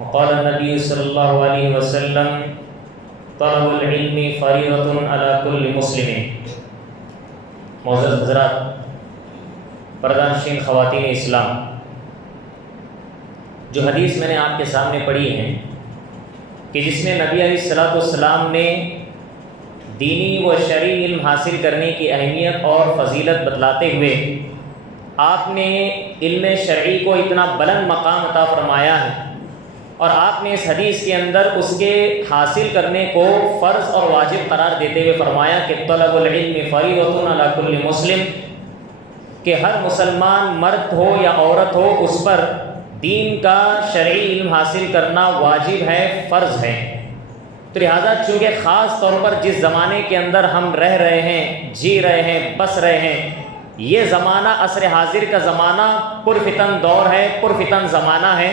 وقال النبي صلی اللہ علیہ وسلم طلب العلم فریضۃ علی کل مسلم۔ معزز حضرات، پردہ نشین خواتین اسلام، جو حدیث میں نے آپ کے سامنے پڑھی ہے کہ جس میں نبی علیہ الصلوۃ والسلام نے دینی و شرعی علم حاصل کرنے کی اہمیت اور فضیلت بتلاتے ہوئے آپ نے علم شرعی کو اتنا بلند مقام عطا فرمایا ہے، اور آپ نے اس حدیث کے اندر اس کے حاصل کرنے کو فرض اور واجب قرار دیتے ہوئے فرمایا کہ طلب العلم فریضۃ علی کل مسلم، کہ ہر مسلمان مرد ہو یا عورت ہو اس پر دین کا شرعی علم حاصل کرنا واجب ہے، فرض ہے۔ تو لہٰذا چونکہ خاص طور پر جس زمانے کے اندر ہم رہ رہے ہیں، جی رہے ہیں، بس رہے ہیں، یہ زمانہ عصر حاضر کا زمانہ پرفتن دور ہے، پرفتن زمانہ ہے۔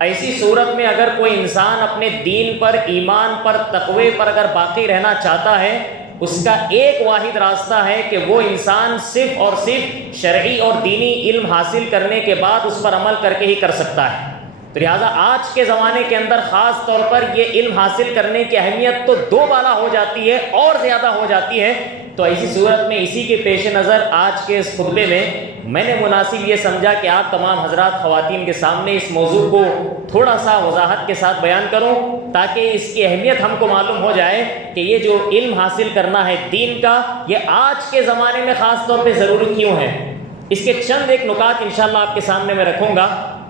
ایسی صورت میں اگر کوئی انسان اپنے دین پر، ایمان پر، تقوی پر اگر باقی رہنا چاہتا ہے، اس کا ایک واحد راستہ ہے کہ وہ انسان صرف اور صرف شرعی اور دینی علم حاصل کرنے کے بعد اس پر عمل کر کے ہی کر سکتا ہے۔ تو لہٰذا آج کے زمانے کے اندر خاص طور پر یہ علم حاصل کرنے کی اہمیت تو دو بالا ہو جاتی ہے، اور زیادہ ہو جاتی ہے۔ تو ایسی صورت میں اسی کے پیش نظر آج کے اس خطبے میں نے مناسب یہ سمجھا کہ آپ تمام حضرات خواتین کے سامنے اس موضوع کو تھوڑا سا وضاحت کے ساتھ بیان کروں، تاکہ اس کی اہمیت ہم کو معلوم ہو جائے کہ یہ جو علم حاصل کرنا ہے دین کا، یہ آج کے زمانے میں خاص طور پہ ضروری کیوں ہے۔ اس کے چند ایک نکات انشاءاللہ آپ کے سامنے میں رکھوں گا۔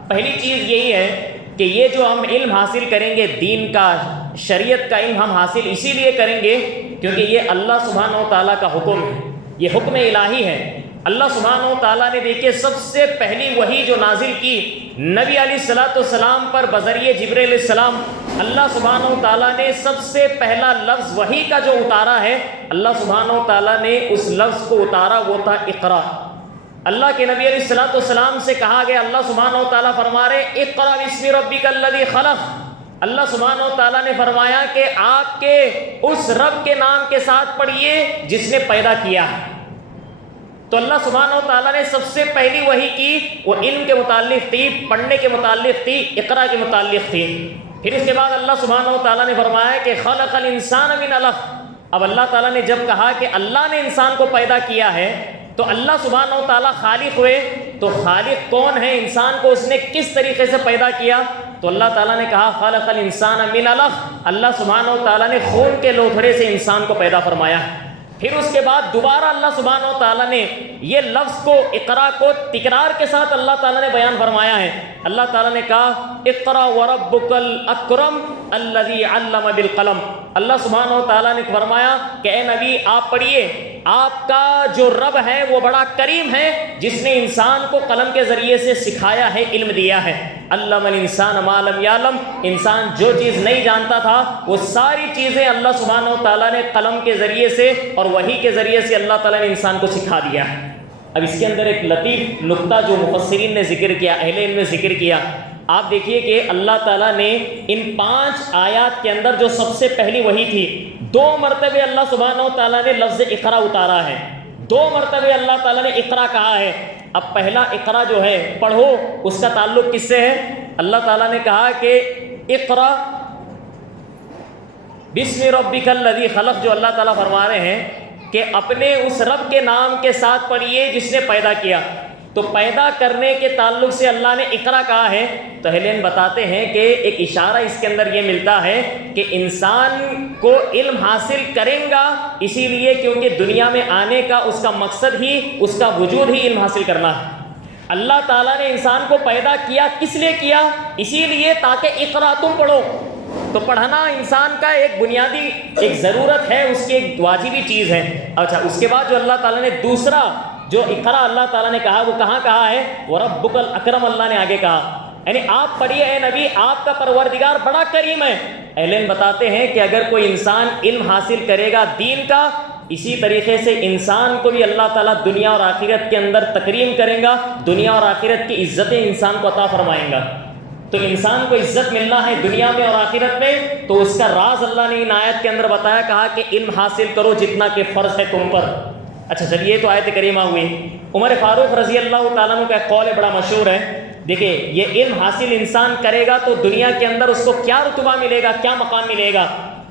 پہلی چیز یہی ہے کہ یہ جو ہم علم حاصل کریں گے دین کا، شریعت کا علم ہم حاصل اسی لیے کریں گے کیونکہ یہ اللہ سبحانہ و تعالیٰ کا حکم ہے، یہ حکم الہی ہے۔ اللہ سبحانہ و تعالیٰ نے دیکھیے سب سے پہلی وحی جو نازل کی نبی علیہ الصلوۃ والسلام پر بذریعہ جبرائیل علیہ السلام، اللہ سبحانہ و تعالیٰ نے سب سے پہلا لفظ وحی کا جو اتارا ہے، اللہ سبحانہ و تعالیٰ نے اس لفظ کو اتارا، وہ تھا اقرا۔ اللہ کے نبی علیہ الصلوۃ والسلام سے کہا گیا، اللہ سبحانہ و تعالیٰ فرما رہے اقرا بسم ربک الذی خلق۔ اللہ سبحانہ و تعالیٰ نے فرمایا کہ آپ کے اس رب کے نام کے ساتھ پڑھیے جس نے پیدا کیا ہے۔ تو اللہ سبحانہ و تعالیٰ نے سب سے پہلی وحی کی، وہ علم کے متعلق تھی، پڑھنے کے متعلق تھی، اقرا کے متعلق تھی۔ پھر اس کے بعد اللہ سبحانہ و تعالیٰ نے فرمایا کہ خلق الانسان من علق۔ اب اللہ تعالیٰ نے جب کہا کہ اللہ نے انسان کو پیدا کیا ہے، تو اللہ سبحانہ و تعالیٰ خالق ہوئے، تو خالق کون ہے، انسان کو اس نے کس طریقے سے پیدا کیا؟ تو اللہ تعالیٰ نے کہا خلق الانسان من علق، اللہ سبحانہ و تعالیٰ نے خون کے لوتھڑے سے انسان کو پیدا فرمایا۔ پھر اس کے بعد دوبارہ اللہ سبحانہ و تعالیٰ نے یہ لفظ کو، اقرا کو تکرار کے ساتھ اللہ تعالیٰ نے بیان فرمایا ہے۔ اللہ تعالیٰ نے کہا اقرا وربک الاکرم الذی علم بالقلم۔ اللہ سبحانہ و تعالیٰ نے فرمایا کہ اے نبی آپ پڑھیے، آپ کا جو رب ہے وہ بڑا کریم ہے، جس نے انسان کو قلم کے ذریعے سے سکھایا ہے، علم دیا ہے۔ علم الانسان ما لم یعلم، انسان جو چیز نہیں جانتا تھا وہ ساری چیزیں اللہ سبحانہ و تعالیٰ نے قلم کے ذریعے سے اور وحی کے ذریعے سے اللہ تعالیٰ نے انسان کو سکھا دیا ہے۔ اب اس کے اندر ایک لطیف نقطہ جو مفسرین نے ذکر کیا، اہل علم نے ذکر کیا، آپ دیکھیے کہ اللہ تعالیٰ نے ان 5 آیات کے اندر جو سب سے پہلی وحی تھی، 2 مرتبہ اللہ سبحانہ و تعالیٰ نے لفظ اقرا اتارا ہے، 2 مرتبہ اللہ تعالیٰ نے اقرا کہا ہے۔ اب پہلا اقرا جو ہے پڑھو، اس کا تعلق کس سے ہے؟ اللہ تعالیٰ نے کہا کہ اقرا بسم ربک الذی خلق، جو اللہ تعالیٰ فرما رہے ہیں کہ اپنے اس رب کے نام کے ساتھ پڑھیے جس نے پیدا کیا۔ تو پیدا کرنے کے تعلق سے اللہ نے اقرا کہا ہے۔ تو اہل علم بتاتے ہیں کہ ایک اشارہ اس کے اندر یہ ملتا ہے کہ انسان کو علم حاصل کریں گا اسی لیے کیونکہ دنیا میں آنے کا اس کا مقصد ہی، اس کا وجود ہی علم حاصل کرنا ہے۔ اللہ تعالیٰ نے انسان کو پیدا کیا، کس لیے کیا؟ اسی لیے تاکہ اقرا تم پڑھو۔ تو پڑھنا انسان کا ایک بنیادی ایک ضرورت ہے، اس کی ایک واجبی چیز ہے۔ اچھا، اس کے بعد جو اللہ تعالیٰ نے دوسرا جو اقرا اللہ تعالیٰ نے کہا وہ کہاں کہا ہے؟ وَرَبُّكَ الْأَكْرَمُ، اللہ نے آگے کہا، یعنی آپ پڑھیے اے نبی، آپ کا پروردگار بڑا کریم ہے۔ اہل علم بتاتے ہیں کہ اگر کوئی انسان علم حاصل کرے گا دین کا، اسی طریقے سے انسان کو بھی اللہ تعالیٰ دنیا اور آخرت کے اندر تکریم کریں گا، دنیا اور آخرت کی عزتیں انسان کو عطا فرمائیں گا۔ تو انسان کو عزت ملنا ہے دنیا میں اور آخرت میں، تو اس کا راز اللہ نے ان آیت کے اندر بتایا، کہا کہ علم حاصل کرو جتنا کہ فرض ہے تم پر۔ اچھا چلیے، تو آیت کریمہ ہوئی۔ عمر فاروق رضی اللہ تعالیٰ عنہ کا ایک قول بڑا مشہور ہے، دیکھیں یہ علم حاصل انسان کرے گا تو دنیا کے اندر اس کو کیا رتبہ ملے گا، کیا مقام ملے گا.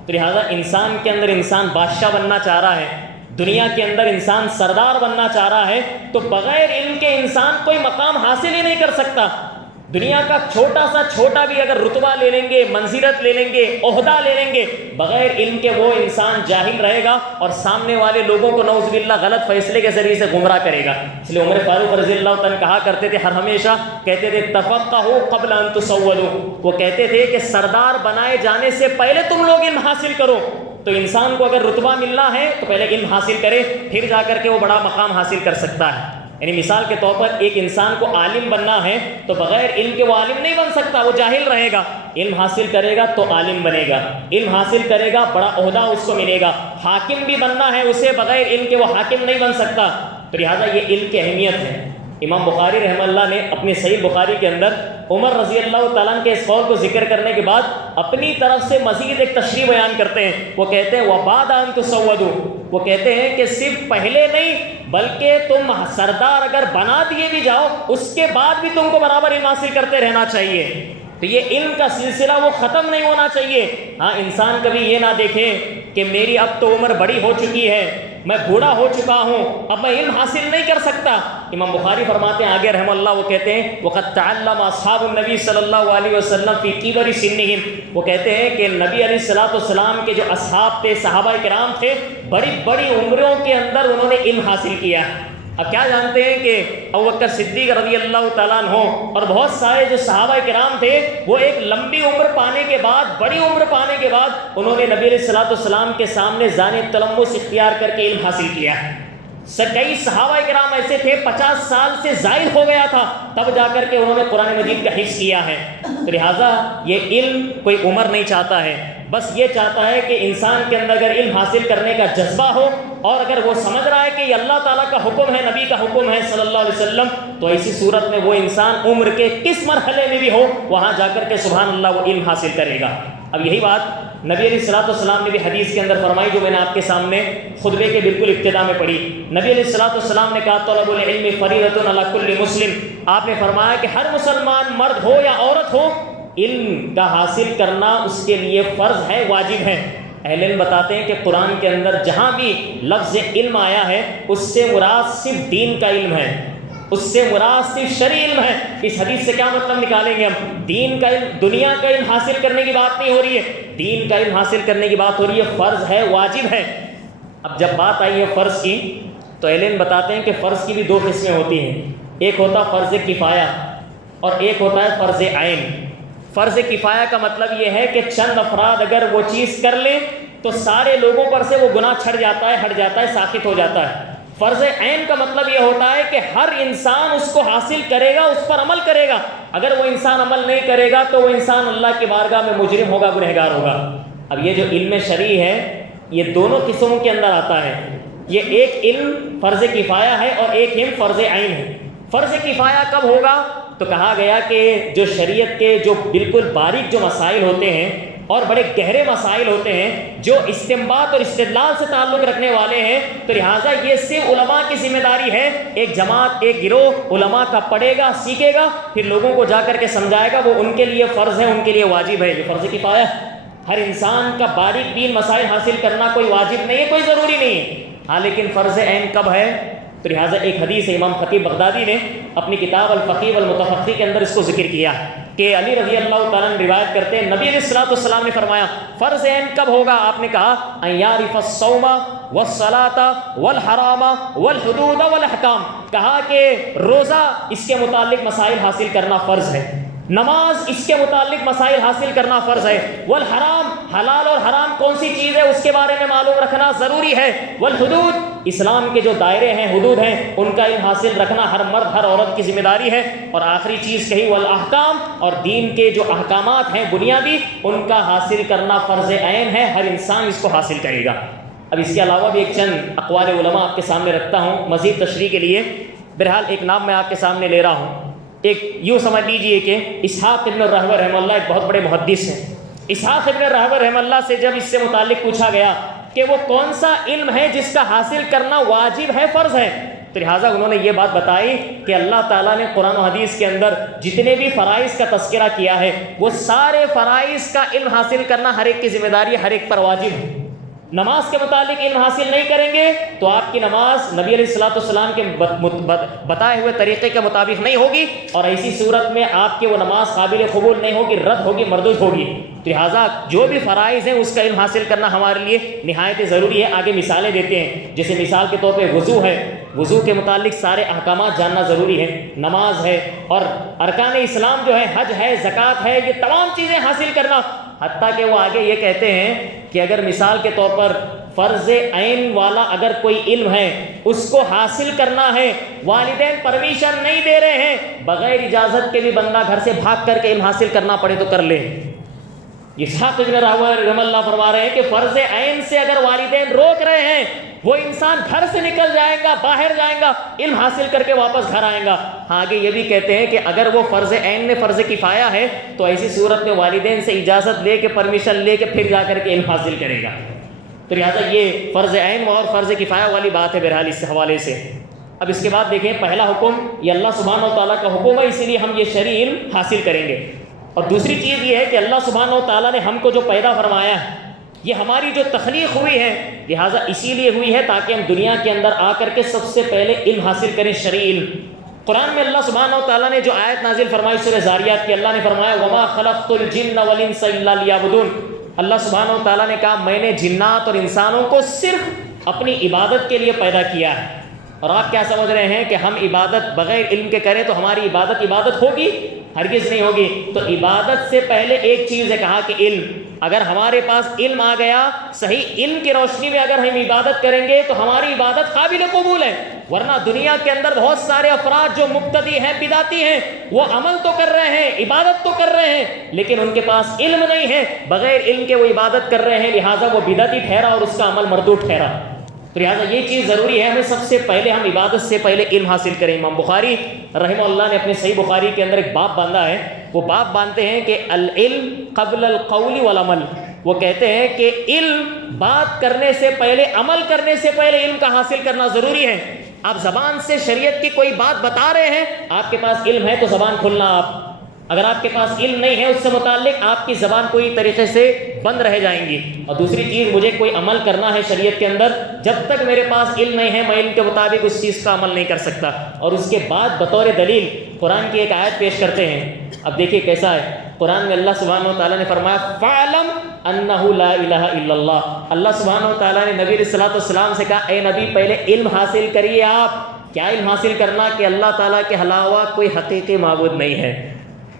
تو لہٰذا انسان کے اندر انسان بادشاہ بننا چاہ رہا ہے، دنیا کے اندر انسان سردار بننا چاہ رہا ہے، تو بغیر علم کے انسان کوئی مقام حاصل ہی نہیں کر سکتا. دنیا کا چھوٹا سا چھوٹا بھی اگر رتبہ لے لیں گے، منزلت لے لیں گے، عہدہ لے لیں گے، بغیر علم کے وہ انسان جاہل رہے گا اور سامنے والے لوگوں کو نعوذ باللہ غلط فیصلے کے ذریعے سے گمراہ کرے گا. اس لیے عمر فاروق رضی اللہ عنہ کہا کرتے تھے، ہر ہمیشہ کہتے تھے تفقہوا قبل ان تسولوا. وہ کہتے تھے کہ سردار بنائے جانے سے پہلے تم لوگ علم حاصل کرو. تو انسان کو اگر رتبہ ملنا ہے تو پہلے علم حاصل کرے، پھر جا کر کے وہ بڑا مقام حاصل کر سکتا ہے. یعنی مثال کے طور پر ایک انسان کو عالم بننا ہے تو بغیر علم کے وہ عالم نہیں بن سکتا، وہ جاہل رہے گا. علم حاصل کرے گا تو عالم بنے گا، علم حاصل کرے گا بڑا عہدہ اس کو ملے گا. حاکم بھی بننا ہے اسے، بغیر علم کے وہ حاکم نہیں بن سکتا. تو لہٰذا یہ علم کی اہمیت ہے. امام بخاری رحمہ اللہ نے اپنے صحیح بخاری کے اندر عمر رضی اللہ تعالیٰ عنہ کے اس قول کو ذکر کرنے کے بعد اپنی طرف سے مزید ایک تشریح بیان کرتے ہیں. وہ کہتے ہیں وَبَعْدَ أَن تُسَوَّدُوا، وہ کہتے ہیں کہ صرف پہلے نہیں بلکہ تم سردار اگر بنا دیے بھی جاؤ اس کے بعد بھی تم کو برابر علم حاصل کرتے رہنا چاہیے. تو یہ علم کا سلسلہ وہ ختم نہیں ہونا چاہیے. ہاں انسان کبھی یہ نہ دیکھے کہ میری اب تو عمر بڑی ہو چکی ہے، میں بوڑھا ہو چکا ہوں، اب میں علم حاصل نہیں کر سکتا. امام بخاری فرماتے ہیں آگے رحمہ اللہ، وہ کہتے ہیں وَقَدْ تَعَلَّمَ أَصْحَابُ النَّبِي صلی اللہ علیہ وسلم فِي كِبَرِ سِنِّهِمْ. وہ کہتے ہیں کہ نبی علیہ الصلوۃ والسلام کے جو اصحاب تھے، صحابہ کرام تھے، بڑی بڑی عمروں کے اندر انہوں نے علم حاصل کیا. اب کیا جانتے ہیں کہ ابوبکر صدیق رضی اللہ تعالیٰ عنہ اور بہت سارے جو صحابہ کرام تھے وہ ایک لمبی عمر پانے کے بعد، بڑی عمر پانے کے بعد انہوں نے نبی علیہ الصلوۃ والسلام کے سامنے ذان تلمس اختیار کر کے علم حاصل کیا. کئی صحابہ کرام ایسے تھے 50 سال سے زائد ہو گیا تھا تب جا کر کے انہوں نے قرآن مجید کا حفظ کیا ہے. تو لہٰذا یہ علم کوئی عمر نہیں چاہتا ہے، بس یہ چاہتا ہے کہ انسان کے اندر اگر علم حاصل کرنے کا جذبہ ہو اور اگر وہ سمجھ رہا ہے کہ یہ اللہ تعالیٰ کا حکم ہے، نبی کا حکم ہے صلی اللہ علیہ وسلم، تو ایسی صورت میں وہ انسان عمر کے کس مرحلے میں بھی ہو وہاں جا کر کے سبحان اللہ وہ علم حاصل کرے گا. اب یہی بات نبی علیہ الصلوۃ والسلام نے بھی حدیث کے اندر فرمائی جو میں نے آپ کے سامنے خطبے کے بالکل ابتدا میں پڑھی. نبی علیہ الصلوۃ والسلام نے کہا طلب العلم فریضۃ علی کل مسلم. آپ نے فرمایا کہ ہر مسلمان مرد ہو یا عورت ہو علم کا حاصل کرنا اس کے لیے فرض ہے، واجب ہے. اہل علم بتاتے ہیں کہ قرآن کے اندر جہاں بھی لفظ علم آیا ہے اس سے مراد صرف دین کا علم ہے، اس سے مراد صرف شرعی علم ہے. اس حدیث سے کیا مطلب نکالیں گے ہم؟ دین کا علم، دنیا کا علم حاصل کرنے کی بات نہیں ہو رہی ہے، دین کا علم حاصل کرنے کی بات ہو رہی ہے، فرض ہے، واجب ہے. اب جب بات آئی ہے فرض کی تو اہل علم بتاتے ہیں کہ فرض کی بھی دو قسمیں ہوتی ہیں. ایک ہوتا فرض کفایہ اور ایک ہوتا ہے فرض عین. فرض کفایہ کا مطلب یہ ہے کہ چند افراد اگر وہ چیز کر لیں تو سارے لوگوں پر سے وہ گناہ چھٹ جاتا ہے، ہٹ جاتا ہے، ساقط ہو جاتا ہے. فرض عین کا مطلب یہ ہوتا ہے کہ ہر انسان اس کو حاصل کرے گا، اس پر عمل کرے گا. اگر وہ انسان عمل نہیں کرے گا تو وہ انسان اللہ کی بارگاہ میں مجرم ہوگا، گنہگار ہوگا. اب یہ جو علم شرعی ہے یہ دونوں قسموں کے اندر آتا ہے. یہ ایک علم فرض کفایہ ہے اور ایک علم فرض عین ہے. فرض کفایہ کب ہوگا؟ تو کہا گیا کہ جو شریعت کے جو بالکل باریک جو مسائل ہوتے ہیں اور بڑے گہرے مسائل ہوتے ہیں جو استنباط اور استدلال سے تعلق رکھنے والے ہیں، تو لہٰذا یہ صرف علماء کی ذمہ داری ہے. ایک جماعت، ایک گروہ علماء کا پڑھے گا، سیکھے گا، پھر لوگوں کو جا کر کے سمجھائے گا، وہ ان کے لیے فرض ہے، ان کے لیے واجب ہے. یہ فرض کفایہ ہے. ہر انسان کا باریک دین مسائل حاصل کرنا کوئی واجب نہیں ہے، کوئی ضروری نہیں ہے. ہاں لیکن فرض عین کب ہے؟ تو لہٰذا ایک حدیث ہے، امام خطیب بغدادی نے اپنی کتاب الفقیہ والمتفقی کے اندر اس کو ذکر کیا کہ علی رضی اللہ تعالیٰ عنہ روایت کرتے ہیں نبی علیہ الصلوۃ والسلام نے فرمایا فرض عین کب ہوگا؟ آپ نے کہا ان یعرف الصوم والصلاۃ والحرام والحدود والاحکام. کہا کہ روزہ اس کے متعلق مسائل حاصل کرنا فرض ہے، نماز اس کے متعلق مسائل حاصل کرنا فرض ہے، والحرام حلال اور حرام کون سی چیز ہے اس کے بارے میں معلوم رکھنا ضروری ہے، والحدود اسلام کے جو دائرے ہیں، حدود ہیں، ان کا علم حاصل رکھنا ہر مرد ہر عورت کی ذمہ داری ہے. اور آخری چیز کہی والاحکام، اور دین کے جو احکامات ہیں بنیادی ان کا حاصل کرنا فرض عین ہے، ہر انسان اس کو حاصل کرے گا. اب اس کے علاوہ بھی ایک چند اقوال علماء آپ کے سامنے رکھتا ہوں مزید تشریح کے لیے. بہرحال ایک نام میں آپ کے سامنے لے رہا ہوں. ایک یوں سمجھ لیجئے کہ اسحاق ابن راہویہ رحمہ اللہ ایک بہت بڑے محدث ہیں. اسحاق ابن راہویہ رحمہ اللہ سے جب اس سے متعلق پوچھا گیا کہ وہ کون سا علم ہے جس کا حاصل کرنا واجب ہے، فرض ہے، تو لہٰذا انہوں نے یہ بات بتائی کہ اللہ تعالیٰ نے قرآن و حدیث کے اندر جتنے بھی فرائض کا تذکرہ کیا ہے وہ سارے فرائض کا علم حاصل کرنا ہر ایک کی ذمہ داری ہے، ہر ایک پر واجب ہے۔ نماز کے متعلق علم حاصل نہیں کریں گے تو آپ کی نماز نبی علیہ الصلوۃ والسلام کے بتائے ہوئے طریقے کے مطابق نہیں ہوگی، اور ایسی صورت میں آپ کی وہ نماز قابل قبول نہیں ہوگی، رد ہوگی، مردود ہوگی۔ لہٰذا جو بھی فرائض ہیں اس کا علم حاصل کرنا ہمارے لیے نہایت ضروری ہے۔ آگے مثالیں دیتے ہیں، جیسے مثال کے طور پہ وضو ہے، وضو کے متعلق سارے احکامات جاننا ضروری ہے، نماز ہے، اور ارکان اسلام جو ہے، حج ہے، زکوٰۃ ہے، یہ تمام چیزیں حاصل کرنا۔ حتیٰ کہ وہ آگے یہ کہتے ہیں کہ اگر مثال کے طور پر فرض عین والا اگر کوئی علم ہے اس کو حاصل کرنا ہے، والدین پرمیشن نہیں دے رہے ہیں، بغیر اجازت کے بھی بندہ گھر سے بھاگ کر کے علم حاصل کرنا پڑے تو کر لے۔ اسحاق بن راہویہ رحمہ اللہ فرما رہے ہیں کہ فرض عین سے اگر والدین روک رہے ہیں، وہ انسان گھر سے نکل جائے گا، باہر جائے گا، علم حاصل کر کے واپس گھر آئے گا۔ آگے یہ بھی کہتے ہیں کہ اگر وہ فرض عین میں فرض کفایہ ہے تو ایسی صورت میں والدین سے اجازت لے کے، پرمیشن لے کے پھر جا کر کے علم حاصل کرے گا۔ تو لہٰذا یہ فرض عین اور فرض کفایہ والی بات ہے بہرحال اس حوالے سے۔ اب اس کے بعد دیکھیں، پہلا حکم یہ اللہ سبحانہ و تعالیٰ کا حکم ہے، اسی لیے ہم یہ شرعی علم حاصل کریں گے۔ اور دوسری چیز یہ ہے کہ اللہ سبحانہ و تعالیٰ نے ہم کو جو پیدا فرمایا ہے، یہ ہماری جو تخلیق ہوئی ہے، لہٰذا اسی لیے ہوئی ہے تاکہ ہم دنیا کے اندر آ کر کے سب سے پہلے علم حاصل کریں، شرعی علم۔ قرآن میں اللہ سبحانہ و تعالیٰ نے جو آیت نازل فرمائی سورہ ذاریات کی، اللہ نے فرمایا وَمَا خَلَقْتُ الْجِنَّ وَالْإِنسَ إِلَّا لِيَعْبُدُونِ۔ اللہ سبحانہ و تعالیٰ نے کہا میں نے جنات اور انسانوں کو صرف اپنی عبادت کے لیے پیدا کیا ہے۔ اور آپ کیا سمجھ رہے ہیں کہ ہم عبادت بغیر علم کے کریں تو ہماری عبادت ہوگی؟ ہرگز نہیں ہوگی۔ تو عبادت سے پہلے ایک چیز ہے، کہا کہ علم۔ اگر ہمارے پاس علم آ گیا، صحیح علم کی روشنی میں اگر ہم عبادت کریں گے تو ہماری عبادت قابل قبول ہے۔ ورنہ دنیا کے اندر بہت سارے افراد جو مبتدی ہیں، بدعتی ہیں، وہ عمل تو کر رہے ہیں، عبادت تو کر رہے ہیں، لیکن ان کے پاس علم نہیں ہے، بغیر علم کے وہ عبادت کر رہے ہیں، لہٰذا وہ بدعتی ٹھہرا اور اس کا عمل مردود ٹھہرا۔ تو لہٰذا یہ چیز ضروری ہے، ہمیں سب سے پہلے ہم عبادت سے پہلے علم حاصل کریں۔ امام بخاری رحمہ اللہ نے اپنے صحیح بخاری کے اندر ایک باب باندھا ہے، وہ باب باندھتے ہیں کہ العلم قبل القول والعمل۔ وہ کہتے ہیں کہ علم بات کرنے سے پہلے، عمل کرنے سے پہلے علم کا حاصل کرنا ضروری ہے۔ آپ زبان سے شریعت کی کوئی بات بتا رہے ہیں، آپ کے پاس علم ہے تو زبان کھولنا آپ، اگر آپ کے پاس علم نہیں ہے اس سے متعلق، آپ کی زبان کوئی طریقے سے بند رہ جائیں گی۔ اور دوسری چیز، مجھے کوئی عمل کرنا ہے شریعت کے اندر، جب تک میرے پاس علم نہیں ہے میں علم کے مطابق اس چیز کا عمل نہیں کر سکتا۔ اور اس کے بعد بطور دلیل قرآن کی ایک آیت پیش کرتے ہیں۔ اب دیکھیے کیسا ہے، قرآن میں اللہ سبحانہ و تعالیٰ نے فرمایا فَاعْلَمْ أَنَّهُ لَا إِلَهَ إِلَّا اللَّهُ۔ اللہ سبحانہ و تعالیٰ نے نبی علیہ الصلوۃ والسلام سے کہا اے نبی پہلے علم حاصل کریے۔ آپ کیا علم حاصل کرنا؟ کہ اللہ تعالیٰ کے علاوہ کوئی حقیقی معبود نہیں ہے۔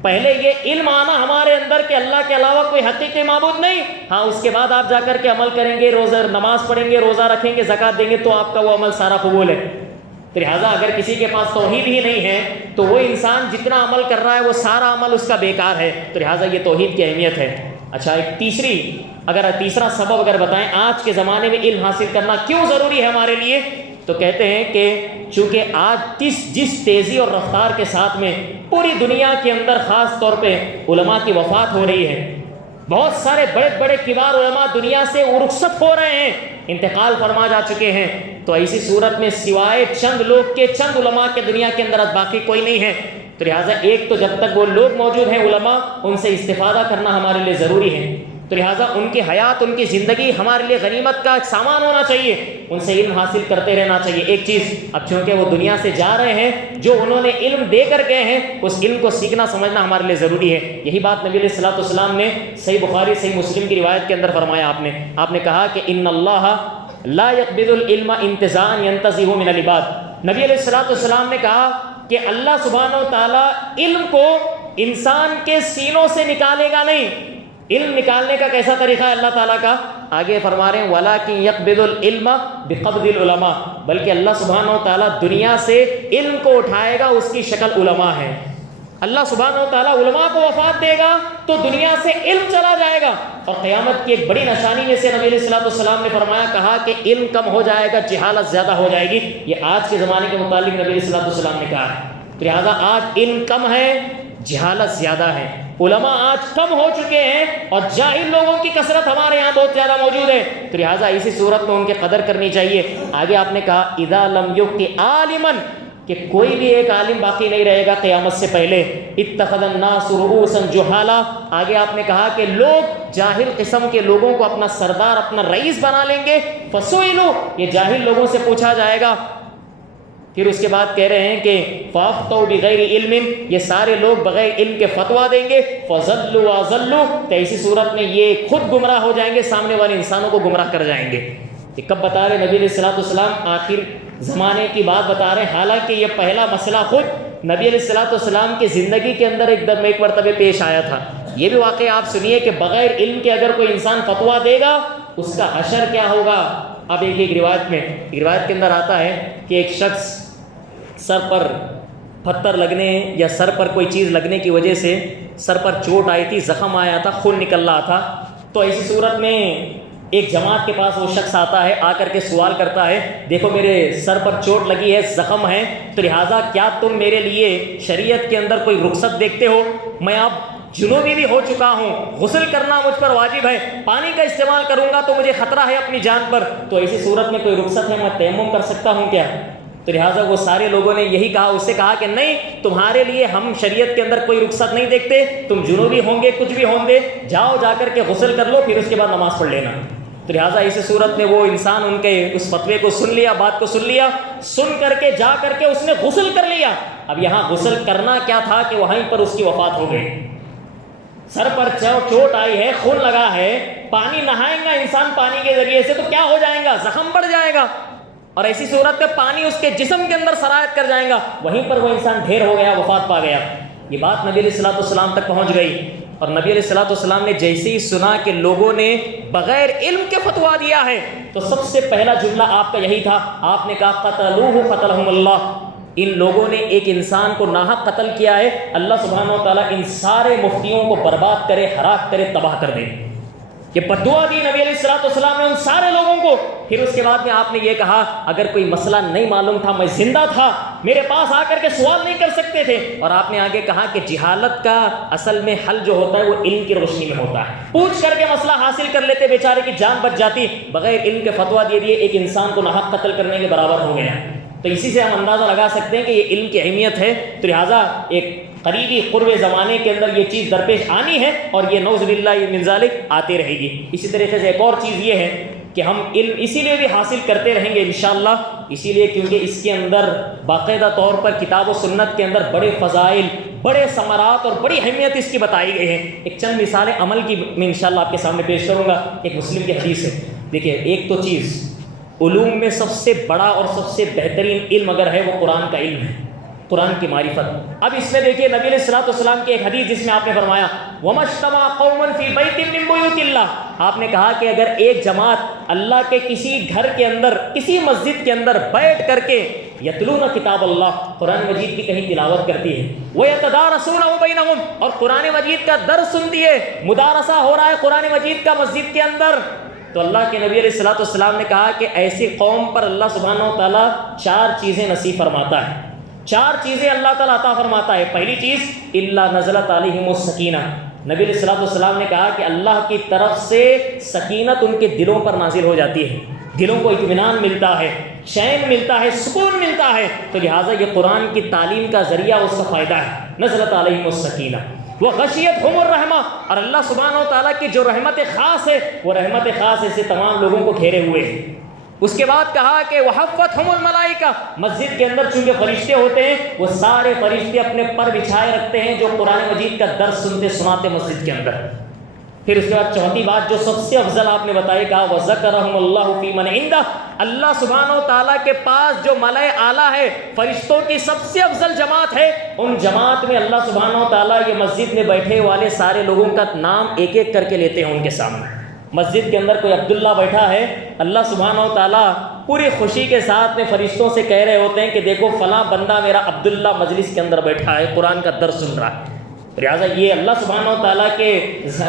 پہلے یہ علم آنا ہمارے اندر کہ اللہ کے علاوہ کوئی حقیقی معبود نہیں، ہاں اس کے بعد آپ جا کر کے عمل کریں گے، روزہ نماز پڑھیں گے، روزہ رکھیں گے، زکوٰۃ دیں گے تو آپ کا وہ عمل سارا قبول ہے۔ لہٰذا اگر کسی کے پاس توحید ہی نہیں ہے تو وہ انسان جتنا عمل کر رہا ہے وہ سارا عمل اس کا بیکار ہے۔ تو لہٰذا یہ توحید کی اہمیت ہے۔ اچھا، ایک تیسرا سبب اگر بتائیں آج کے زمانے میں علم حاصل کرنا کیوں ضروری ہے ہمارے لیے، تو کہتے ہیں کہ چونکہ آج جس تیزی اور رفتار کے ساتھ میں پوری دنیا کے اندر خاص طور پہ علماء کی وفات ہو رہی ہے، بہت سارے بڑے بڑے کبار علماء دنیا سے رخصت ہو رہے ہیں، انتقال فرما جا چکے ہیں، تو ایسی صورت میں سوائے چند لوگ کے، چند علماء کے دنیا کے اندر باقی کوئی نہیں ہے۔ تو لہٰذا ایک تو جب تک وہ لوگ موجود ہیں علماء، ان سے استفادہ کرنا ہمارے لیے ضروری ہے۔ تو لہٰذا ان کی حیات، ان کی زندگی ہمارے لیے غنیمت کا ایک سامان ہونا چاہیے، ان سے علم حاصل کرتے رہنا چاہیے۔ ایک چیز، اب چونکہ وہ دنیا سے جا رہے ہیں، جو انہوں نے علم دے کر گئے ہیں اس علم کو سیکھنا سمجھنا ہمارے لیے ضروری ہے۔ یہی بات نبی علیہ الصلوۃ والسلام نے صحیح بخاری صحیح مسلم کی روایت کے اندر فرمایا۔ آپ نے کہا کہ ان اللہ لا يقبض العلم انتزاعا ينتزعه من العباد۔ نبی علیہ الصلوۃ والسلام نے کہا کہ اللہ سبحانہ و تعالیٰ علم کو انسان کے سینوں سے نکالے گا نہیں۔ علم نکالنے کا کیسا طریقہ ہے اللہ تعالیٰ کا؟ آگے فرما رہے ہیں وَلَكِنْ يَقْبِضُ الْعِلْمَ بِقَبْضِ الْعُلَمَاءِ، بلکہ اللہ سبحانہ و تعالیٰ دنیا سے علم کو اٹھائے گا، اس کی شکل علماء ہے۔ اللہ سبحانہ و تعالیٰ علماء کو وفات دے گا تو دنیا سے علم چلا جائے گا۔ اور قیامت کی ایک بڑی نشانی میں سے نبی علیہ الصلوۃ والسلام نے فرمایا، کہا کہ علم کم ہو جائے گا، جہالت زیادہ ہو جائے گی۔ یہ آج کے زمانے کے متعلق نبی علیہ الصلوۃ والسلام نے کہا ہے۔ لہٰذا آج علم کم ہے، جہالت زیادہ ہے۔ علماء آج کم ہو چکے ہیں اور جاہل لوگوں کی کثرت ہمارے یہاں بہت زیادہ موجود ہے، تو لہٰذا اسی صورت میں ان کی قدر کرنی چاہیے۔ آگے آپ نے کہا اذا لم یبق عالما، کہ کوئی بھی ایک عالم باقی نہیں رہے گا قیامت سے پہلے۔ اتخذ الناس رؤوسا جہالا، آگے آپ نے کہا کہ لوگ جاہل قسم کے لوگوں کو اپنا سردار، اپنا رئیس بنا لیں گے۔ فسئلوا، یہ جاہل لوگوں سے پوچھا جائے گا۔ پھر اس کے بعد کہہ رہے ہیں کہ فافتوا بغیر علم، یہ سارے لوگ بغیر علم کے فتوا دیں گے۔ فضلوا واضلوا، تو ایسی صورت میں یہ خود گمراہ ہو جائیں گے، سامنے والے انسانوں کو گمراہ کر جائیں گے۔ یہ کب بتا رہے نبی علیہ الصلوۃ والسلام؟ آخر زمانے کی بات بتا رہے ہیں، حالانکہ یہ پہلا مسئلہ خود نبی علیہ الصلوۃ والسلام کی زندگی کے اندر ایک مرتبہ پیش آیا تھا۔ یہ بھی واقعہ آپ سنیے کہ بغیر علم کے اگر کوئی انسان فتوا دے گا اس کا حشر کیا ہوگا۔ اب ایک روایت کے اندر آتا ہے کہ ایک شخص سر پر پتھر لگنے یا سر پر کوئی چیز لگنے کی وجہ سے سر پر چوٹ آئی تھی، زخم آیا تھا، خون نکل رہا تھا۔ تو ایسی صورت میں ایک جماعت کے پاس وہ شخص آتا ہے، آ کر کے سوال کرتا ہے، دیکھو میرے سر پر چوٹ لگی ہے، زخم ہے، تو لہٰذا کیا تم میرے لیے شریعت کے اندر کوئی رخصت دیکھتے ہو؟ میں اب جنوبی بھی ہو چکا ہوں، غسل کرنا مجھ پر واجب ہے، پانی کا استعمال کروں گا تو مجھے خطرہ ہے اپنی جان پر، تو ایسی صورت میں کوئی رخصت ہے، میں تیمم کر سکتا ہوں کیا؟ تو لہٰذا وہ سارے لوگوں نے یہی کہا، اس سے کہا کہ نہیں، تمہارے لیے ہم شریعت کے اندر کوئی رخصت نہیں دیکھتے، تم جنوبی ہوں گے، کچھ بھی ہوں گے، جاؤ جا کر کے غسل کر لو، پھر اس کے بعد نماز پڑھ لینا۔ تو لہٰذا اس صورت میں وہ انسان ان کے اس فتوے کو سن لیا، بات کو سن لیا، سن کر کے جا کر کے اس نے غسل کر لیا۔ اب یہاں غسل کرنا کیا تھا کہ وہیں پر اس کی وفات ہو گئی، سر پر چوٹ آئی ہے، خون لگا ہے، پانی نہائیں گا انسان پانی کے ذریعے سے تو کیا ہو جائے گا؟ زخم بڑھ جائے گا، اور ایسی صورت میں پانی اس کے جسم کے اندر سرایت کر جائے گا، وہیں پر وہ انسان ڈھیر ہو گیا، وفات پا گیا۔ یہ بات نبی علیہ الصلوۃ والسلام تک پہنچ گئی، اور نبی علیہ الصلوۃ والسلام نے جیسے ہی سنا کہ لوگوں نے بغیر علم کے فتوا دیا ہے تو سب سے پہلا جملہ آپ کا یہی تھا، آپ نے کہا قتلوہ قتلہم اللہ، ان لوگوں نے ایک انسان کو ناحق قتل کیا ہے، اللہ سبحانہ و تعالیٰ ان سارے مفتیوں کو برباد کرے، ہلاک کرے، تباہ کر دے۔ یہ بددعا دی نبی علیہ الصلوۃ والسلام نے ان سارے لوگوں کو۔ پھر اس کے بعد میں آپ نے یہ کہا اگر کوئی مسئلہ نہیں معلوم تھا، میں زندہ تھا، میرے پاس آ کر کے سوال نہیں کر سکتے تھے، اور آپ نے آگے کہا کہ جہالت کا اصل میں حل جو ہوتا ہے وہ علم کی روشنی میں ہوتا ہے، پوچھ کر کے مسئلہ حاصل کر لیتے، بیچارے کی جان بچ جاتی، بغیر علم کے فتوا دے دیے، ایک انسان کو ناحق قتل کرنے کے برابر ہو گیا۔ تو اسی سے ہم اندازہ لگا سکتے ہیں کہ یہ علم کی اہمیت ہے، تو لہٰذا ایک قریبی قرب زمانے کے اندر یہ چیز درپیش آنی ہے، اور یہ نعوذ باللہ من ذالک آتی رہے گی۔ اسی طریقے سے ایک اور چیز یہ ہے کہ ہم علم اسی لیے بھی حاصل کرتے رہیں گے انشاءاللہ، اسی لیے کیونکہ اس کے اندر باقاعدہ طور پر کتاب و سنت کے اندر بڑے فضائل، بڑے ثمرات اور بڑی اہمیت اس کی بتائی گئی ہیں۔ ایک چند مثالیں عمل کی میں انشاءاللہ آپ کے سامنے پیش کروں گا۔ ایک مسلم کی حدیث ہے، دیکھیے ایک تو چیز علوم میں سب سے بڑا اور سب سے بہترین علم اگر ہے وہ قرآن کا علم ہے، قرآن کی معرفت۔ اب اس میں دیکھیے نبی علیہ الصلوۃ والسلام کی ایک حدیث جس میں آپ نے فرمایا وَمَا اجْتَمَعَ قَوْمٌ فِي بَيْتٍ مِّن بُيُوتِ اللَّهِ، آپ نے کہا کہ اگر ایک جماعت اللہ کے کسی گھر کے اندر، کسی مسجد کے اندر بیٹھ کر کے یتلون کتاب اللہ، قرآن مجید کی کہیں تلاوت کرتی ہے، وَيَتَدَارَسُونَهُ بَيْنَهُمْ، اور قرآن مجید کا درس سنتی ہے، مدارسہ ہو رہا ہے قرآن مجید کا مسجد کے اندر، تو اللہ کے نبی علیہ الصلوۃ والسلام نے کہا کہ ایسی قوم پر اللہ سبحانہ و تعالیٰ 4 چیزیں نصیب فرماتا ہے، 4 چیزیں اللہ تعالیٰ عطا فرماتا ہے۔ پہلی چیز الا نزلت علیہم السکینہ، نبی علیہ الصلوۃ والسلام نے کہا کہ اللہ کی طرف سے سکینت ان کے دلوں پر نازل ہو جاتی ہے، دلوں کو اطمینان ملتا ہے، چین ملتا ہے، سکون ملتا ہے، تو لہٰذا یہ قرآن کی تعلیم کا ذریعہ، اس کا فائدہ ہے۔ نزلت علیہم السکینہ وغشیتہم الرحمہ، اور اللہ سبحانہ و تعالیٰ کی جو رحمت خاص ہے وہ رحمت خاص اسے تمام لوگوں کو گھیرے ہوئے ہے۔ اس کے بعد کہا کہ وحفتہم الملائکہ، مسجد کے اندر چونکہ فرشتے ہوتے ہیں، وہ سارے فرشتے اپنے پر بچھائے رکھتے ہیں جو قرآن مجید کا درس سنتے سناتے مسجد کے اندر۔ پھر اس کے بعد چوتھی بات جو سب سے افضل آپ نے بتائی، کہا وذکرہم اللہ فی من عندہ، اللہ سبحانہ و تعالیٰ کے پاس جو ملائے اعلیٰ ہے، فرشتوں کی سب سے افضل جماعت ہے، ان جماعت میں اللہ سبحانہ و تعالیٰ یہ مسجد میں بیٹھے والے سارے لوگوں کا نام ایک ایک کر کے لیتے ہیں ان کے سامنے۔ مسجد کے اندر کوئی عبداللہ بیٹھا ہے، اللہ سبحانہ و تعالیٰ پوری خوشی کے ساتھ میں فرشتوں سے کہہ رہے ہوتے ہیں کہ دیکھو فلاں بندہ میرا عبداللہ مجلس کے اندر بیٹھا ہے، قرآن کا درس سن رہا ہے۔ لہٰذا یہ اللہ سبحانہ و تعالیٰ کے،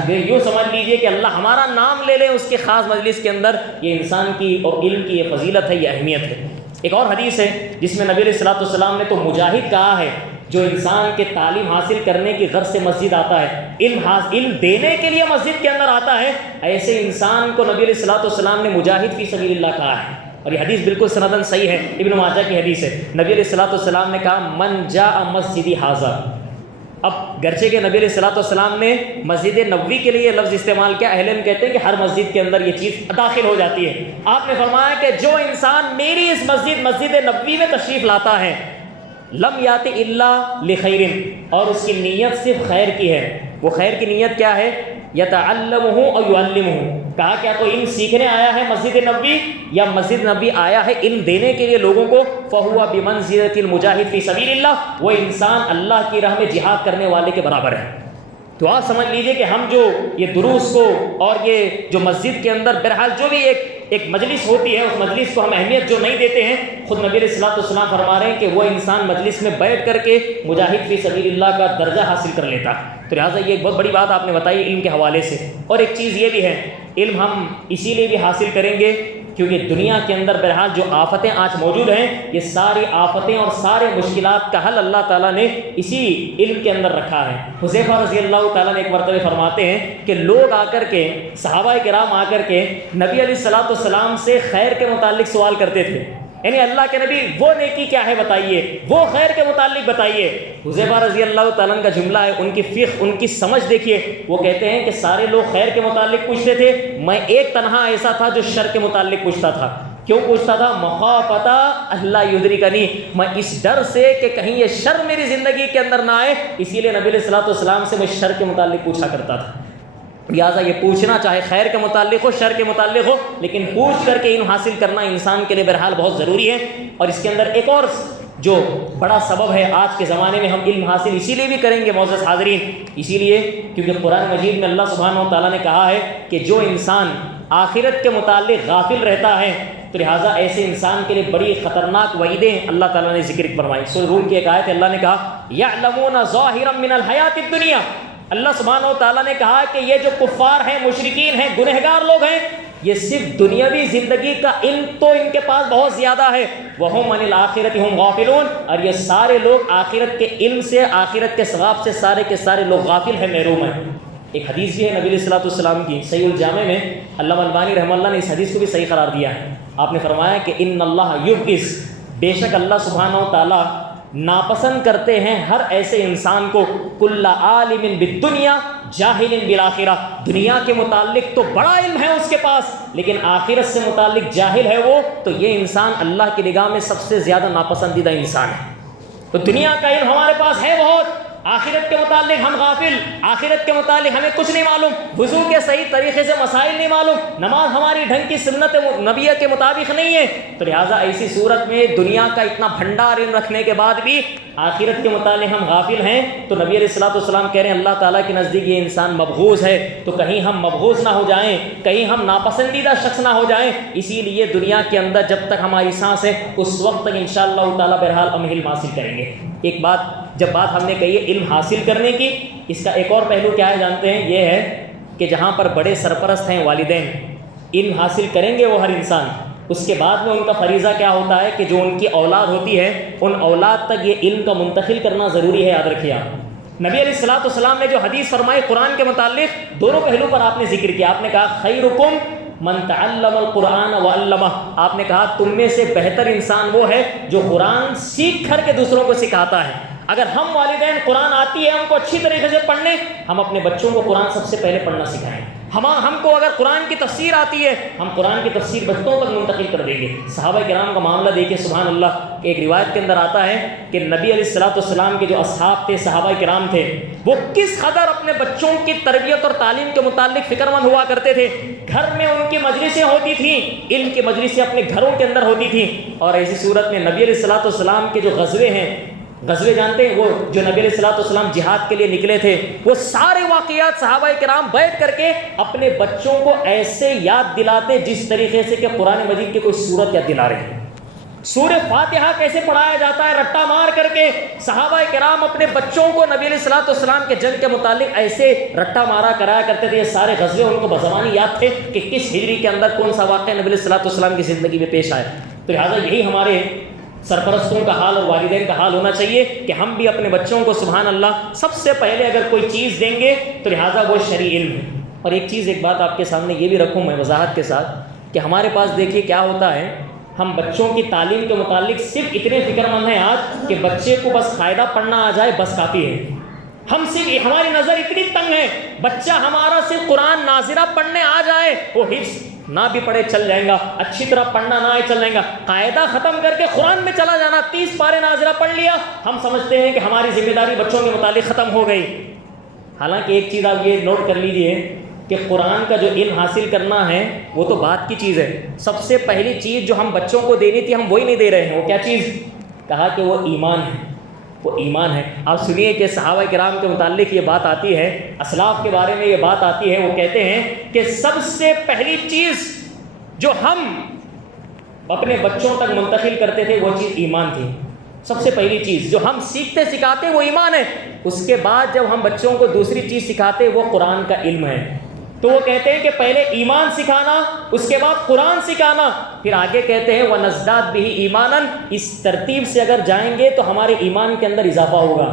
یوں سمجھ لیجئے کہ اللہ ہمارا نام لے لیں اس کے خاص مجلس کے اندر، یہ انسان کی اور علم کی یہ فضیلت ہے، یہ اہمیت ہے۔ ایک اور حدیث ہے جس میں نبی علیہ الصلوۃ والسلام نے تو مجاہد کہا ہے، جو انسان کے تعلیم حاصل کرنے کی غرض سے مسجد آتا ہے، علم دینے کے لیے مسجد کے اندر آتا ہے، ایسے انسان کو نبی علیہ الصلوۃ والسلام نے مجاہد فی سبیل اللہ کہا ہے۔ اور یہ حدیث بالکل سندن صحیح ہے، ابن ماجہ کی حدیث ہے۔ نبی علیہ الصلوۃ والسلام نے کہا من جاء مسجدی ھذا۔ اب گرچہ کہ نبی علیہ الصلوۃ والسلام نے مسجد نبوی کے لیے یہ لفظ استعمال کیا، اہل علم کہتے ہیں کہ ہر مسجد کے اندر یہ چیز داخل ہو جاتی ہے۔ آپ نے فرمایا کہ جو انسان میری اس مسجد نبوی میں تشریف لاتا ہے، لم یات الا لخیر، اور اس کی نیت صرف خیر کی ہے۔ وہ خیر کی نیت کیا ہے؟ یتعلمہ او یعلمہ۔ کہا کیا کوئی علم سیکھنے آیا ہے مسجد نبوی، یا مسجد نبوی آیا ہے علم دینے کے لیے لوگوں کو، فہو بمنزلۃ المجاہد فی سبیل اللہ، وہ انسان اللہ کی راہ میں جہاد کرنے والے کے برابر ہے۔ تو آپ سمجھ لیجئے کہ ہم جو یہ دروس کو اور یہ جو مسجد کے اندر بہرحال جو بھی ایک مجلس ہوتی ہے، اس مجلس کو ہم اہمیت جو نہیں دیتے ہیں، خود نبی علیہ الصلوۃ والسلام فرما رہے ہیں کہ وہ انسان مجلس میں بیٹھ کر کے مجاہد فی سبیل اللہ کا درجہ حاصل کر لیتا ہے۔ تو لہٰذا یہ ایک بہت بڑی بات آپ نے بتائی علم کے حوالے سے۔ اور ایک چیز یہ بھی ہے، علم ہم اسی لیے بھی حاصل کریں گے کیونکہ دنیا کے اندر بہرحال جو آفتیں آج موجود ہیں، یہ ساری آفتیں اور سارے مشکلات کا حل اللہ تعالیٰ نے اسی علم کے اندر رکھا ہے۔ حذیفہ رضی اللہ تعالیٰ نے ایک مرتبہ فرماتے ہیں کہ لوگ آ کر کے، صحابہ کرام آ کر کے نبی علیہ الصلوۃ والسلام سے خیر کے متعلق سوال کرتے تھے، یعنی اللہ کے نبی وہ نیکی کیا ہے بتائیے، وہ خیر کے متعلق بتائیے۔ حذیفہ رضی اللہ تعالیٰ کا جملہ ہے، ان کی فقہ، ان کی سمجھ دیکھیے، وہ کہتے ہیں کہ سارے لوگ خیر کے متعلق پوچھتے تھے، میں ایک تنہا ایسا تھا جو شر کے متعلق پوچھتا تھا۔ کیوں پوچھتا تھا؟ مخافتا اللہ یدرکنی، میں اس ڈر سے کہ کہیں یہ شر میری زندگی کے اندر نہ آئے، اسی لیے نبی علیہ الصلوۃ والسلام سے میں شر کے متعلق پوچھا کرتا تھا۔ لہٰذا یہ پوچھنا چاہے خیر کے متعلق ہو، شر کے متعلق ہو، لیکن پوچھ کر کے علم حاصل کرنا انسان کے لیے بہرحال بہت ضروری ہے۔ اور اس کے اندر ایک اور جو بڑا سبب ہے، آج کے زمانے میں ہم علم حاصل اسی لیے بھی کریں گے معزز حاضرین، اسی لیے کیونکہ قرآن مجید میں اللہ سبحانہ و تعالیٰ نے کہا ہے کہ جو انسان آخرت کے متعلق غافل رہتا ہے، تو لہٰذا ایسے انسان کے لیے بڑی خطرناک وعیدیں اللہ تعالیٰ نے ذکر فرمائی۔ سورہ روم کی ایک آیت ہے، اللہ نے کہا یعلمون ظاہرا من الحیات الدنیا، اللہ سبحانہ و تعالیٰ نے کہا کہ یہ جو کفار ہیں، مشرکین ہیں، گنہگار لوگ ہیں، یہ صرف دنیاوی زندگی کا علم تو ان کے پاس بہت زیادہ ہے، وَهُمْ عَنِ الْآخِرَةِ هُمْ غَافِلُونَ، اور یہ سارے لوگ آخرت کے علم سے، آخرت کے ثواب سے سارے کے سارے لوگ غافل ہیں، محروم ہیں۔ ایک حدیث بھی ہے نبی علیہ الصلوۃ والسلام کی، صحیح الجامع میں علامہ البانی رحمہ اللہ نے اس حدیث کو بھی صحیح قرار دیا ہے۔ آپ نے فرمایا کہ ان اللہ یبغض، بے شک اللہ سبحانہ و تعالیٰ ناپسند کرتے ہیں ہر ایسے انسان کو، کل عالم بالدنیا جاہل بالآخرہ، دنیا کے متعلق تو بڑا علم ہے اس کے پاس، لیکن آخرت سے متعلق جاہل ہے وہ، تو یہ انسان اللہ کی نگاہ میں سب سے زیادہ ناپسندیدہ انسان ہے۔ تو دنیا کا علم ہمارے پاس ہے بہت، آخرت کے متعلق ہم غافل، آخرت کے متعلق ہمیں کچھ نہیں معلوم، وضو کے صحیح طریقے سے مسائل نہیں معلوم، نماز ہماری ڈھنگ کی سنت نبیہ کے مطابق نہیں ہے، تو لہٰذا ایسی صورت میں دنیا کا اتنا بھنڈار علم رکھنے کے بعد بھی آخرت کے متعلق ہم غافل ہیں، تو نبی علیہ الصلوۃ والسلام کہہ رہے ہیں اللہ تعالیٰ کے نزدیک یہ انسان مبغوض ہے، تو کہیں ہم مبغوض نہ ہو جائیں، کہیں ہم ناپسندیدہ شخص نہ ہو جائیں، اسی لیے دنیا کے اندر جب تک ہماری سانس ہے اس وقت تک انشاءاللہ تعالیٰ بہرحال ہم علم حاصل کریں گے۔ ایک بات، جب بات ہم نے کہی ہے علم حاصل کرنے کی، اس کا ایک اور پہلو کیا ہے جانتے ہیں؟ یہ ہے کہ جہاں پر بڑے سرپرست ہیں والدین، علم حاصل کریں گے وہ ہر انسان، اس کے بعد میں ان کا فریضہ کیا ہوتا ہے کہ جو ان کی اولاد ہوتی ہے ان اولاد تک یہ علم کا منتقل کرنا ضروری ہے، یاد رکھیے آپ۔ نبی علیہ الصلوۃ والسلام نے جو حدیث فرمائی قرآن کے متعلق، دونوں پہلو پر آپ نے ذکر کیا، آپ نے کہا خیرکم من تعلم القرآن وعلمہ، آپ نے کہا تم میں سے بہتر انسان وہ ہے جو قرآن سیکھ کر کے دوسروں کو سکھاتا ہے۔ اگر ہم والدین قرآن آتی ہے ہم کو اچھی طریقے سے پڑھنے، ہم اپنے بچوں کو قرآن سب سے پہلے پڑھنا سکھائیں۔ ہم کو اگر قرآن کی تفسیر آتی ہے ہم قرآن کی تفسیر بچوں تک منتقل کر دیں گے۔ صحابہ کرام کا معاملہ دیکھیں، سبحان اللہ، ایک روایت کے اندر آتا ہے کہ نبی علیہ الصلوۃ والسلام کے جو اصحاب تھے، صحابہ کرام تھے، وہ کس قدر اپنے بچوں کی تربیت اور تعلیم کے متعلق فکر مند ہوا کرتے تھے۔ گھر میں ان کی مجلسیں ہوتی تھیں، علم کی مجلسیں اپنے گھروں کے اندر ہوتی تھیں، اور ایسی صورت میں نبی علیہ الصلوۃ والسلام کے جو غزوے ہیں، غزوے جانتے ہیں، وہ جو نبی علیہ الصلوۃ والسلام جہاد کے لیے نکلے تھے، وہ سارے واقعات صحابہ کرام بیٹھ کر کے اپنے بچوں کو ایسے یاد دلاتے جس طریقے سے کہ قرآن مجید کی کوئی سورت یاد دلا رہے ہیں۔ سورہ فاتحہ کیسے پڑھایا جاتا ہے رٹا مار کر کے، صحابہ کرام اپنے بچوں کو نبی علیہ الصلوۃ والسلام کے جنگ کے متعلق ایسے رٹا مارا کرایا کرتے تھے۔ یہ سارے غزوے ان کو بزبانی یاد تھے کہ کس ہجری کے اندر کون سا واقعہ نبی علیہ الصلوۃ والسلام کی زندگی میں پیش آئے۔ تو لہٰذا یہی ہمارے سرپرستوں کا حال اور والدین کا حال ہونا چاہیے کہ ہم بھی اپنے بچوں کو سبحان اللہ سب سے پہلے اگر کوئی چیز دیں گے تو لہٰذا وہ شرعی علم ہے۔ اور ایک بات آپ کے سامنے یہ بھی رکھوں میں وضاحت کے ساتھ کہ ہمارے پاس دیکھیے کیا ہوتا ہے، ہم بچوں کی تعلیم کے متعلق صرف اتنے فکر مند ہیں آج کہ بچے کو بس قاعدہ پڑھنا آ جائے بس کافی ہے۔ ہماری نظر اتنی تنگ ہے، بچہ ہمارا صرف قرآن ناظرہ پڑھنے آ جائے، وہ حفظ نہ بھی پڑھے چل جائے گا، اچھی طرح پڑھنا نہ آئے چل جائے گا، قاعدہ ختم کر کے قرآن میں چلا جانا، 30 پارے ناظرہ پڑھ لیا، ہم سمجھتے ہیں کہ ہماری ذمہ داری بچوں کے متعلق ختم ہو گئی۔ حالانکہ ایک چیز آپ یہ نوٹ کر لیجئے کہ قرآن کا جو علم حاصل کرنا ہے وہ تو بات کی چیز ہے، سب سے پہلی چیز جو ہم بچوں کو دینی تھی ہم وہی نہیں دے رہے ہیں۔ وہ کیا چیز؟ کہا کہ وہ ایمان ہے، وہ ایمان ہے۔ آپ سنیے کہ صحابہ کرام کے متعلق یہ بات آتی ہے، اسلاف کے بارے میں یہ بات آتی ہے، وہ کہتے ہیں کہ سب سے پہلی چیز جو ہم اپنے بچوں تک منتقل کرتے تھے وہ چیز ایمان تھی۔ سب سے پہلی چیز جو ہم سیکھتے سکھاتے وہ ایمان ہے، اس کے بعد جب ہم بچوں کو دوسری چیز سکھاتے وہ قرآن کا علم ہے۔ تو وہ کہتے ہیں کہ پہلے ایمان سکھانا، اس کے بعد قرآن سکھانا، پھر آگے کہتے ہیں وَنَزْدَادْ بِهِ ایمانًا، اس ترتیب سے اگر جائیں گے تو ہمارے ایمان کے اندر اضافہ ہوگا۔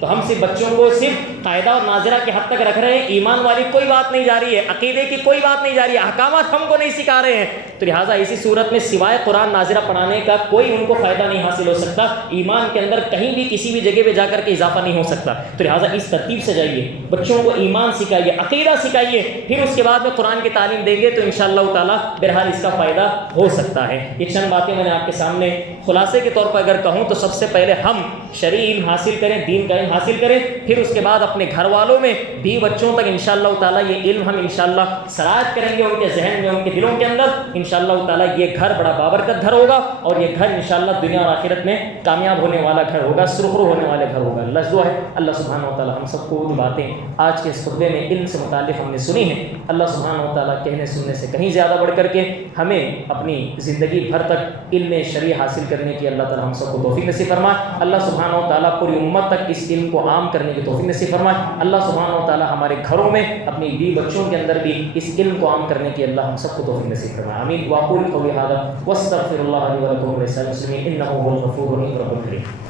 تو ہم صرف بچوں کو صرف قاعدہ اور ناظرہ کے حد تک رکھ رہے ہیں، ایمان والی کوئی بات نہیں جا رہی ہے، عقیدے کی کوئی بات نہیں جا رہی ہے، احکامات ہم کو نہیں سکھا رہے ہیں، تو لہٰذا اسی صورت میں سوائے قرآن ناظرہ پڑھانے کا کوئی ان کو فائدہ نہیں حاصل ہو سکتا، ایمان کے اندر کہیں بھی کسی بھی جگہ پہ جا کر کے اضافہ نہیں ہو سکتا۔ تو لہٰذا اس ترتیب سے جائیے، بچوں کو ایمان سکھائیے، عقیدہ سکھائیے، پھر اس کے بعد میں قرآن کی تعلیم دیں گے تو انشاءاللہ تعالیٰ بہرحال اس کا فائدہ ہو سکتا ہے۔ یہ چند باتیں میں نے آپ کے سامنے خلاصے کے طور پر اگر کہوں تو سب سے پہلے ہم شرعی علم حاصل کریں، دین کا علم حاصل کریں، پھر اس کے بعد اپنے گھر والوں میں بھی بچوں تک انشاءاللہ تعالیٰ یہ علم ہم انشاءاللہ سرایت کریں گے، ان کے ذہن میں، ان کے دلوں کے اندر، انشاءاللہ تعالیٰ یہ گھر بڑا بابرکت گھر ہوگا، اور یہ گھر انشاءاللہ دنیا اور آخرت میں کامیاب ہونے والا گھر ہوگا، سرخرو ہونے والے گھر ہوگا۔ اللہ سے دعا ہے اللہ سبحانہ و تعالیٰ ہم سب کو وہ باتیں آج کے اس خطبے میں علم سے متعلق ہم نے سنی ہیں، اللہ سبحانہ و تعالیٰ کہنے سننے سے کہیں زیادہ بڑھ کر کے ہمیں اپنی زندگی بھر تک علم شرعی حاصل کرنے کی اللہ تعالیٰ ہم سب کو توفیق نصیب فرمائے۔ اللہ سبحانہ و تعالیٰ پوری امت تک اس علم کو عام کرنے کی توفیق نصیب فرمائے۔ اللہ سبحانہ و تعالیٰ ہمارے گھروں میں اپنی بیوی بچوں کے اندر بھی اس علم کو عام کرنے کی اللہ ہم سب کو توفیق نصیب فرمائے۔ آمین۔ واقول قولی ھذا واستغفر اللہ لی ولکم ولسائر المسلمین انہ هو الغفور الرحیم۔